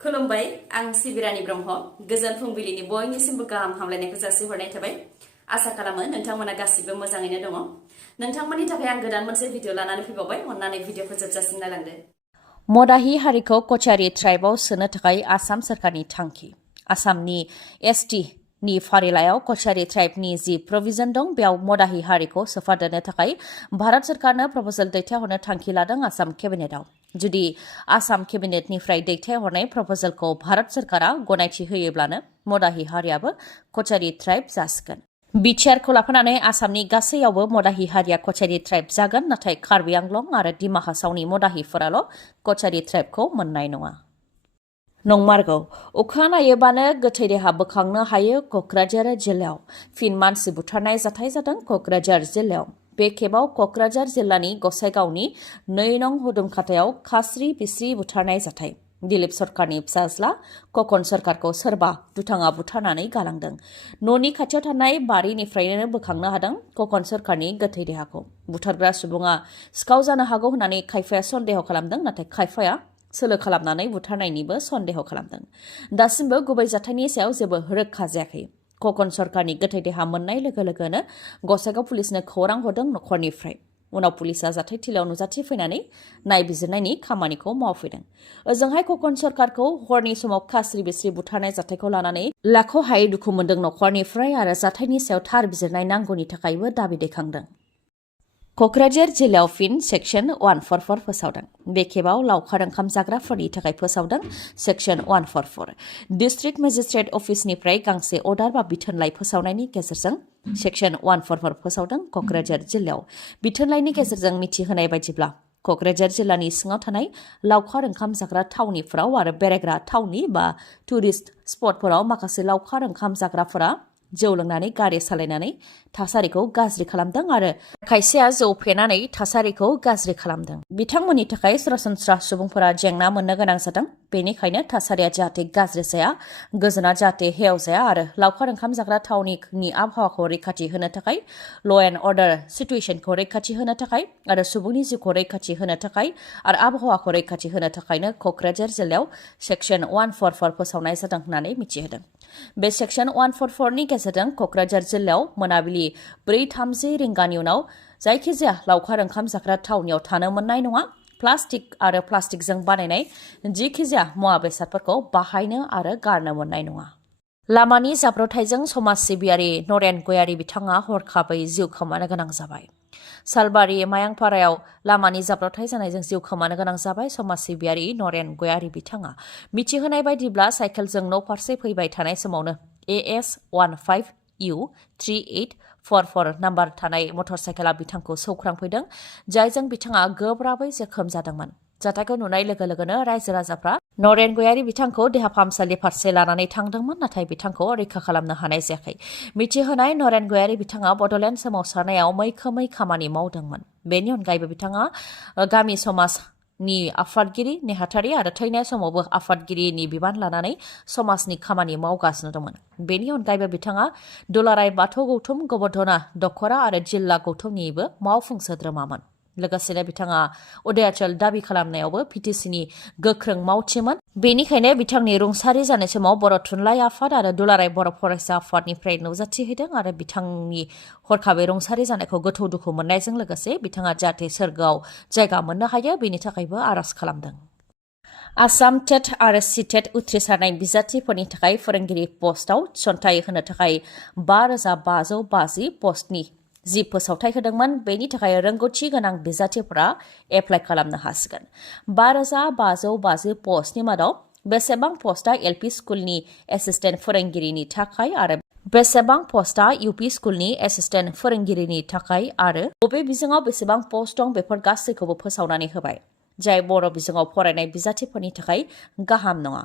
खुलुमबाय आं सिबिरानि ब्रह्म गोजोन फुंबिलिनि बयनिसिमबो गाहाम हामलायनायखौ जासिहरनाय थाबाय आसा खालामो नोंथांमोना गासिबो मोजाङैनो दङ नोंथांमोननि थाखाय आं गोदान मोनसे भिडिअ लानानै फैबावबाय अन्नानै भिडिअखौ जोबजासिम नायलांदो मदाहि हारिखौ कचारी ट्राइबआव सोनो थाखाय आसाम सरकारनि थांखि आसामनि एसटि नि फारिलाइयाव कचारी ट्राइबनि जि प्रभिजन दं बेयाव मदाहि हारिखौ सोफादेरनो थाखाय भारत सरकारनो प्रप'जल दैथायहरनो थांखि लादों आसाम केबिनेटआव जुदि आसाम केबिनेटनिफ्राय दैथायहरनाय प्रप'जलखौ भारत सरकारा गनायथि होयोब्लानो मदाहि हारियाबो कचारी ट्राइब जासिगोन बिटिआरखौ लाफानानै आसामनि गासैयावबो मदाहि हारिया कचारी ट्राइब जागोन नाथाय कार्बि आंलं आरो डिमा हासावनि मदाहिफोराल' कचारी ट्राइबखौ मोननाय नङा नंमारगौ अखा नायोबानो गोथै देहा बोखांनो हायो क'क्राझार जिल्लायाव फिन मानसि बुथारनाय जाथाय जादों क'क्राझार जिल्लायाव बे खेबाव क'क्राझार जिल्लानि गसाइगावनि 2 नं हुदुमखाथायाव खास्रि बिस्रि बुथारनाय जाथाय दिलीप सरकारनि फिसाज्ला ककन सरकारखौ सोरबा दुथाङा बुथारनानै गालांदों न'नि खाथियाव थानाय बारिनिफ्रायनो बोखांनो हादों ककन सरकारनि गोथै देहाखौ बुथारग्रा सुबुङा सिखाव जानो हागौ होननानै खायफाया सन्देह खालामदों नाथाय खायफाया सोलो खालामनानै बुथारनायनिबो सन्देह खालामदों दासिमबो गुबै जाथायनि सायाव जेबो रोखा जायाखै ककन सरकारनि गोथै देहा मोननाय लोगो लोगोनो गसाइगाव पुलिसनो खौरां हरदों नखरनिफ्राय उनाव पुलिसा जाथायथिलियाव नुजाथिफैनानै नायबिजिरनायनि खामानिखौ मावफैदों ओजोंहाय ककन सरकारखौ हरनि समाव खास्रि बिस्रि बुथारनाय जाथायखौ लानानै लाख'हायै दुखु मोनदों नखरनिफ्राय आरो जाथायनि सायाव थार बिजिरनाय नांगौनि थाखायबो दाबि दैखांदों क'क्राझार जिल्लायाव फिन सेक्सन 144 फोसावदों बे खेबाव लावखार ओंखाम जाग्राफोरनि थाखाय फोसावदों सेक्सन 144 डिस्ट्रिक्ट मेजिस्ट्रेट अफिसनिफ्राय गांसे अर्डार बा बिथोनलाइ फोसावनायनि गेजेरजों सेक्सन 144 फोसावदों क'क्राझार जिल्लायाव बिथोनलाइनि गेजेरजों मिथिहोनाय बायदिब्ला क'क्राझार जिल्लानि सिङाव थानाय लावखार ओंखाम जाग्रा थावनिफोराव आरो बेरायग्रा थावनि बा टुरिस्ट स्पटफोराव माखासे लावखार ओंखाम जाग्राफोरा जौ लोंनानै गारि सालायनानै थासारिखौ गाज्रि खालामदों आरो खायसेया जौ फेनानै थासारिखौ गाज्रि खालामदों बिथांमोननि थाखाय सरासनस्रा सुबुंफोरा जेंना मोननो गोनां जादों बेनिखायनो थासारिया जाहाथे गाज्रि जाया गोजोना जाहाथे हेव जाया आरो लावखार ओंखाम जाग्रा थावनिनि आबहावाखौ रैखाथि होनो थाखाय ल' एन्ड अर्डार सिटुएसनखौ रैखाथि होनो थाखाय आरो सुबुंनि जिउखौ रैखाथि होनो थाखाय आरो आबहावाखौ रैखाथि होनो थाखायनो क'क्राझार जिल्लायाव सेक्सन 144 फोसावनाय जादों होननानै मिथिहोदों बे सेक्सन 144 नि गेजेरजों क'क्राझार जिल्लायाव मोनाबिलि 4:30 रिंगानि उनाव जायखिजाया लावखार ओंखाम जाग्रा थावनियाव थानो मोननाय नङा प्लास्टिक आरो प्लास्टिकजों बानायनाय जिखिजाया मुवा बेसादफोरखौ बाहायनो आरो गारनो मोननाय नङा लामानि जाब्रबथायजों समाज सिबियारि नरेन गयारि बिथाङा हरखाबै जिउ खोमानो गोनां जाबाय सालबारि मायांपारायाव लामानि जाब्रबथाय जानायजों जिउ खोमानो गोनां जाबाय समाज सिबियारि नरेन गयारि बिथाङा मिथिहोनाय बायदिब्ला साइकेलजों न' फारसे फैबाय थानाय समावनो AS 15U3844 नाम्बार थानाय मटर साइकेला बिथांखौ सौख्रांफैदों जायजों बिथाङा गोब्राबै जोखोम जादोंमोन जाथायखौ नुनाय लोगो लोगोनो रायजो राजाफ्रा नरेन गयारि बिथांखौ देहा फाहामसालि फारसे लानानै थांदोंमोन नाथाय बिथांखौ रैखा खालामनो हानाय जायाखै मिथिहोनाय नरेन गयारि बिथाङा बड'लेण्ड सोमावसारनायाव मैखोमै खामानि मावदोंमोन बेनि अनगायैबो बिथाङा गामि समाजनि आफादगिरि नेहाथारि आरो थैनाय समावबो आफादगिरिनि बिबान लानानै समाजनि खामानि मावगासिनो दंमोन बेनि अनगायैबो बिथाङा दुलाराय बाथौ गौथुम गबर्धना दख'रा आरो जिल्ला गौथुमनिबो मावफुं सोद्रोमामोन लोगोसेनो बिथाङा उदयाचल दाबि खालामनायावबो पिटिसिनि गोख्रों मावथिमोन बेनिखायनो बिथांनि रुंसारि जानाय समाव बर' थुनलाइ आफाद आरो दुलाराय बर' फरायसा आफादनिफ्राय नुजाथिहैदों आरो बिथांनि हरखाबै रुंसारि जानायखौ गोथौ दुखु मोननायजों लोगोसे बिथाङा जाहाथे सोरगोआव जायगा मोननो हायो बेनि थाखायबो आर'ज खालामदों आसाम टेट आरो सिटेट उथ्रिसारनाय बिजाथिफोरनि थाखाय फोरोंगिरि पस्टआव थिसनथाइ होनो थाखाय 5,550 पस्टनि जि फोसावथाइ होदोंमोन बेनि थाखाय रोंगौथि गोनां बिजाथिफोरा एप्लाइ खालामनो हासिगोन 5,550 पस्टनि मादाव बेसेबां पस्टआ LP स्कुलनि एसिस्टेन्ट फोरोंगिरिनि थाखाय आरो बेसेबां पस्टआ UP स्कुलनि एसिस्टेन्ट फोरोंगिरिनि थाखाय आरो बबे बिजोङाव बेसेबां पस्ट दं बेफोर गासैखौबो फोसावनानै होबाय जाय बर' बिजोङाव फरायनाय बिजाथिफोरनि थाखाय गाहाम नङा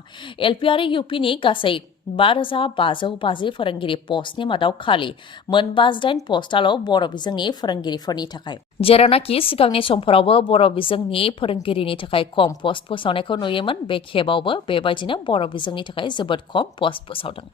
LP आरो UPनि गासै 5,550 फोरोंगिरि पस्टनि मादाव खालि 68 पस्टआल' बर' बिजोंनि फोरोंगिरिफोरनि थाखाय जेरावनाखि सिगांनि समफोरावबो बर' बिजोंनि फोरोंगिरिनि थाखाय खम पस्ट फोसावनायखौ नुयोमोन बे खेबावबो बेबायदिनो बर' बिजोंनि थाखाय जोबोद खम पस्ट फोसावदों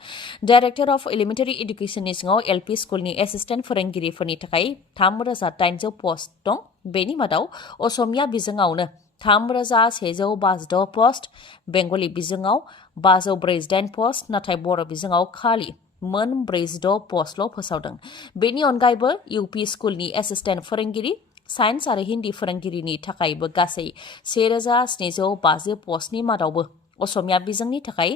डाइरेक्टर अफ एलिमेन्टारि एडुकेसननि सिङाव LP स्कुलनि एसिस्टेन्ट फोरोंगिरिफोरनि थाखाय 3,800 पस्ट दं बेनि मादाव असमिया बिजोङावनो 3156 पस्ट, बेंगली बिजोङाव 548 पस्ट, नाथाय बर' बिजोङाव खालि मोन 46 पस्टल' फोसावदों। बेनि अनगायैबो इउपि स्कुलनि एसिस्टेन्ट फोरोंगिरि, साइन्स आरो हिन्दी फोरोंगिरिनि थाखायबो गासै 1750 पस्टनि मादावबो असमिया बिजोंनि थाखाय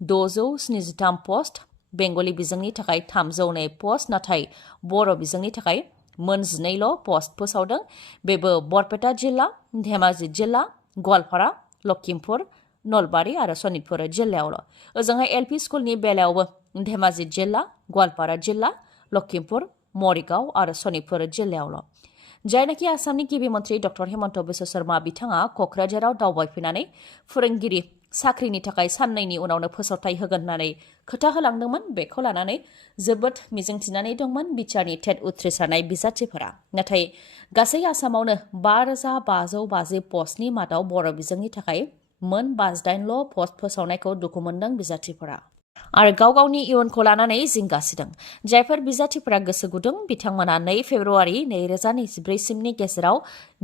673 पस्ट, बेंगली बिजोंनि थाखाय 302 पस्ट, नाथाय बर' बिजोंनि थाखाय मोन 12ल' पस्ट फोसावदों। बेबो बरपेटा जिल्ला, धेमाजि जिल्ला, गवालपारा, लखिमपुर, नलबारि आरो सनितपुर जिल्लायावल'। ओजोंहाय एलपि स्कुलनि बेलायावबो धेमाजि जिल्ला, गवालपारा जिल्ला, लखिमपुर, मरिगाव आरो सनितपुर जिल्लायावल'। जायनाखि आसामनि गिबि मन्थ्रि डक्टर हेमन्त बिश्व शर्मा बिथाङा क'क्राझाराव दावबायफैनानै फोरोंगिरि साख्रिनि थाखाय साननैनि उनावनो फोसावथाय होगोन होननानै खोथा होलांदोंमोन, बेखौ लानानै जोबोद मिजिंथिनानै दंमोन बिटिआरनि टेट उथ्रिसारनाय बिजाथिफोरा। नाथाय गासै आसामावनो 5550 पस्टनि मादाव बर' बिजोंनि थाखाय मोन 58ल' पस्ट फोसावनायखौ दुखु मोनदों बिजाथिफोरा आरो गाव गावनि इयुनखौ लानानै जिंगासिदों। जायफोर बिजाथिफोरा गोसो गुदुं बिथांमोना 2 फेब्रुवारि 2024 सिमनि गेजेराव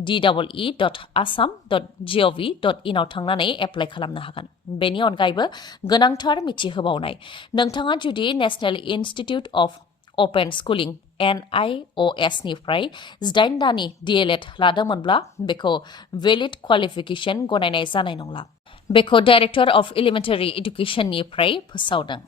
dee.assam.gov.in आव थांनानै एप्लाइ खालामनो हागोन। बेनि अनगायैबो गोनांथार मिथिहोबावनाय, नोंथाङा जुदि national institute of open schooling NIOS निफ्राय 8 दाननि DLED लादोंमोनब्ला बेखौ भेलिड क्वालिफिकेसन गनायनाय जानाय नंला। बेखौ डाइरेक्टर अफ एलिमेन्टारि एडुकेसननिफ्राय फोसावदों।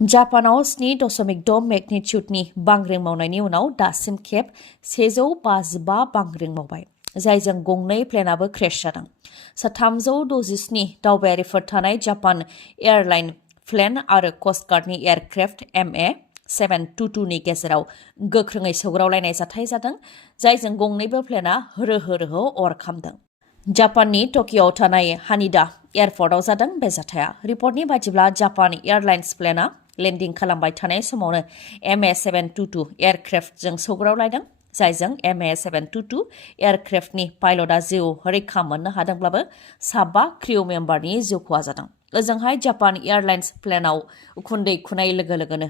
जापानाव 7.6 मेगनिट्युडनि बांग्रिं मावनायनि उनाव दासिम खेब 155 बांग्रिं मावबाय, जायजों गंनै प्लेनाबो क्रेश जादों। 367 दावबायारिफोर थानाय जापान एयारलाइन प्लेन आरो कस्टगार्डनि एयारक्राफ्ट MA-722 नि गेजेराव गोख्रोङै सौग्रावलायनाय जाथाय जादों, जायजों गंनैबो प्लेना रोहो अर खामदों। जापाननि टकिय'आव थानाय हानिडा एयारपर्टआव जादों बे जाथाया। रिपर्टनि बायदिब्ला जापान एयारलाइन्स प्लेना लेन्डिं खालामबाय थानाय समावनो MA-722 एयारक्राफ्टजों सौग्रावलायदों, जायजों MA-722 एयारक्राफ्टनि पाइलटआ जिउ रैखा मोननो हादोंब्लाबो 5 क्रिउ मेम्बारनि जिउ खहा जादों। ओजोंहाय जापान एयारलाइन्स प्लेनाव उखुन्दै खुनाय लोगो लोगोनो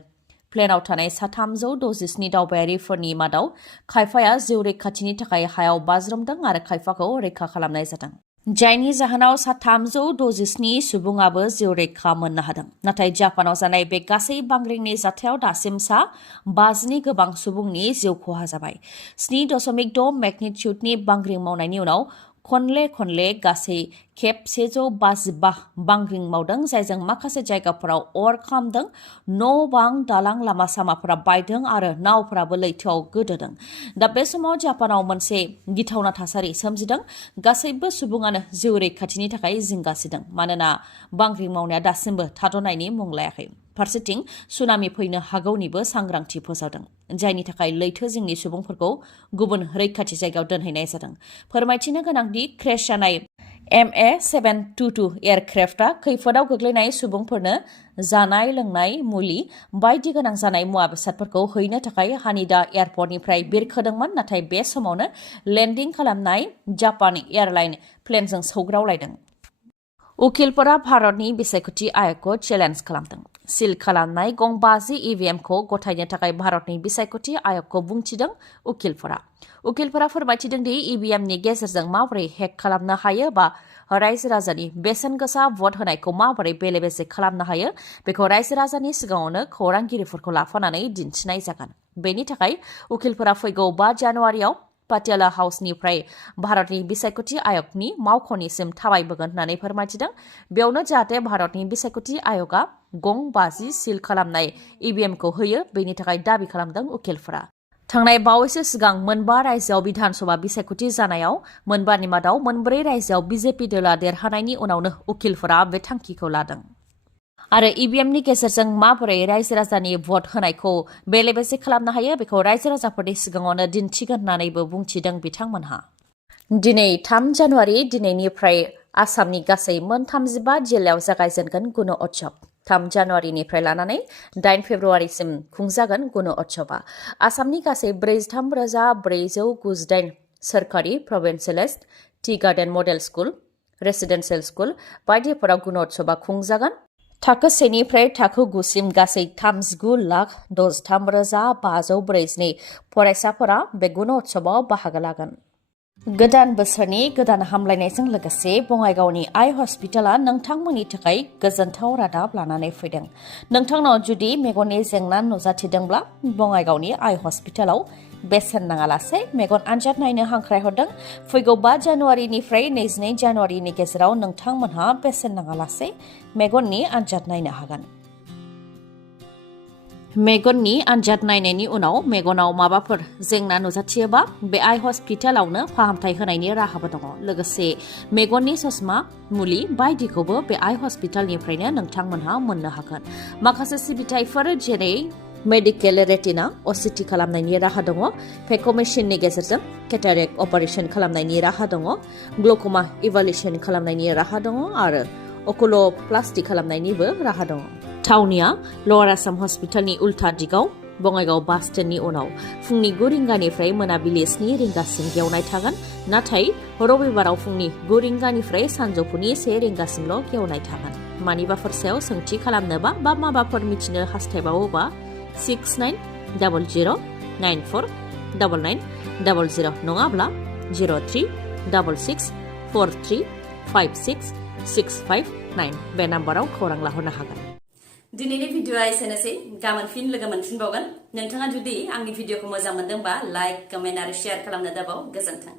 प्लेनाव थानाय 367 दावबायारिफोरनि मादाव खायफाया जिउ रैखाथिनि थाखाय हायाव बाज्रुमदों आरो खायफाखौ रैखा खालामनाय जादों, जायनि जाहोनाव 367 सुबुङाबो जिउ रैखा मोननो हादों। नाथाय जापानाव जानाय बे गासै बांग्रिंनि जाथायाव दासिम 50नि गोबां सुबुंनि जिउ खहा जाबाय। 7.6 मेगनिट्युडनि बांग्रिं मावनायनि उनाव खनले गासै खेब 155 बांग्रिं मावदों, जायजों माखासे जायगाफोराव अर खामदों, न' बां, दालां, लामा सामाफोरा बायदों आरो नावफोराबो लैथोआव गोदोदों। दा बे समाव जापानाव मोनसे गिथावना थासारि सोमजिदों। गासैबो सुबुङानो जिउ रैखाथिनि थाखाय जिंगासिदों, मानोना बांग्रिं मावनाया दासिमबो थाद'नायनि मुं लायाखै। फारसेथिं सुनामि फैनो हागौनिबो सांग्रांथि फोसावदों, जायनि थाखाय लैथो जिंनि सुबुंफोरखौ गुबुन रैखाथि जायगायाव दोनहैनाय जादों। फोरमायथिनो गोनांदि क्रेश जानाय MA-722 एयारक्राफ्टआ खैफोदाव गोग्लैनाय सुबुंफोरनो जानाय लोंनाय, मुलि बायदि गोनां जानाय मुवा बेसादफोरखौ हैनो थाखाय हानिडा एयारपर्टनिफ्राय बिरखोदोंमोन, नाथाय बे समावनो लेन्डिं खालामनाय जापान एयारलाइन प्लेनजों सौग्रावलायदों। उकिलफोरा भारतनि बिसायख'थि आय'गखौ चेलेन्ज खालामदों। सिल खालामनाय गं 50 EVMखौ गथायनो थाखाय भारतनि बिसायख'थि आय'गखौ बुंथिदों उकिलफोरा फोरमायथिदों दि EVMनि गेजेरजों माबोरै हेक खालामनो हायो बा रायजो राजानि बेसेन गोसा भट होनायखौ माबोरै बेले-बेजे खालामनो हायो बेखौ रायजो राजानि सिगाङावनो खौरांगिरिफोरखौ लाफानानै दिन्थिनाय जागोन। बेनि थाखाय उकिलफोरा फैगौ 5 जानुवारियाव पाटियाला हाउसनिफ्राय भारतनि बिसायख'थि आय'गनि मावख'निसिम थाबायबोगोन होननानै फोरमायथिदों। बेयावनो जाहाथे भारतनि बिसायख'थि आय'गआ गं 50 सिल खालामनाय EVMखौ होयो, बेनि थाखाय दाबि खालामदों उकिलफोरा। थांनाय बावैसो सिगां 4 रायजोआव बिधानसभा बिसायख'थि जानायाव 4नि मादाव 4 रायजोआव बिजेपि दोला देरहानायनि उनावनो उकिलफोरा बे थांखिखौ लादों। आरो EVMनि गेजेरजों माबोरै रायजो राजानि भट होनायखौ बेले-बेजे खालामनो हायो बेखौ रायजो राजाफोरनि सिगाङावनो दिन्थिगोन होननानैबो बुंथिदों बिथांमोनहा। दिनै 3 जानुवारि दिनैनिफ्राय आसामनि गासै 35 जिल्लायाव जागायजेनगोन गुन उत्सव। 3 जानुवारिनिफ्राय लानानै 8 फेब्रुवारिसिम खुंजागोन गुन उत्सवआ। आसामनि गासै 43,498 सोरखारि, provincialised, tea garden model school, residential school बायदिफोराव गुन उत्सवआ खुंजागोन। थाखो 1 निफ्राय थाखो 9 सिम गासै 39,63,542 फरायसाफोरा बे गुन उत्सवआव बाहागो लागोन। गोदान बोसोरनि गोदान हामलायनायजों लोगोसे बङाइगावनि आइ हस्पिटाला नोंथांमोननि थाखाय गोजोनथाव रादाब लानानै फैदों। नोंथांनाव जुदि मेगननि जेंना नुजाथिदोंब्ला बङाइगावनि आइ हस्पिटालाव बेसेन नाङालासे मेगन आनजाद नायनो हांख्रायहरदों। फैगौ 5 जानुवारिनिफ्राय 22 जानुवारिनि गेजेराव नोंथांमोनहा बेसेन नाङालासे मेगननि आनजाद नायनो हागोन। मेगननि आनजाद नायनायनि उनाव मेगनाव माबाफोर जेंना नुजाथियोबा बे आइ हस्पिटालावनो फाहामथाय होनायनि राहाबो दङ। लोगोसे मेगननि ससमा, मुलि बायदिखौबो बे आइ हस्पिटालनिफ्रायनो नोंथांमोनहा मोननो हागोन। माखासे सिबिथायफोर जेरै मेडिकेल रेटिना असिटि खालामनायनि राहा दङ, फेक' मेसिननि गेजेरजों केटारेक्ट अपारेशन खालामनायनि राहा दङ, ग्लक'मा इभालुएसन खालामनायनि राहा दङ आरो अकुल'प्लास्टि खालामनायनिबो राहा दङ। थावनिया लवार आसाम हस्पिटालनि उल्था दिगाव बङाइगाव बास स्टेन्डनि उनाव फुंनि 9 रिंगानिफ्राय मोनाबिलि 7 रिंगासिम गेवनाय थागोन। नाथाय रबिबाराव फुंनि 9 रिंगानिफ्राय सानजौफुनि 1 रिंगासिमल' गेवनाय थागोन। मानिबाफोर सायाव सोंथि खालामनोबा बा माबाफोर मिथिनो हास्थायबावोबा 6900949900 नङाब्ला 0366435669 बे नाम्बाराव खौरां लाहरनो हागोन। दिनैनि भिडिअआ एसेनोसै। गाबोन फिन लोगो मोनफिनबावगोन। नोंथाङा जुदि आंनि भिडिअखौ मोजां मोनदोंबा लाइक, कमेन्ट आरो शेयार खालामनो दाबाव। गोजोन्थों।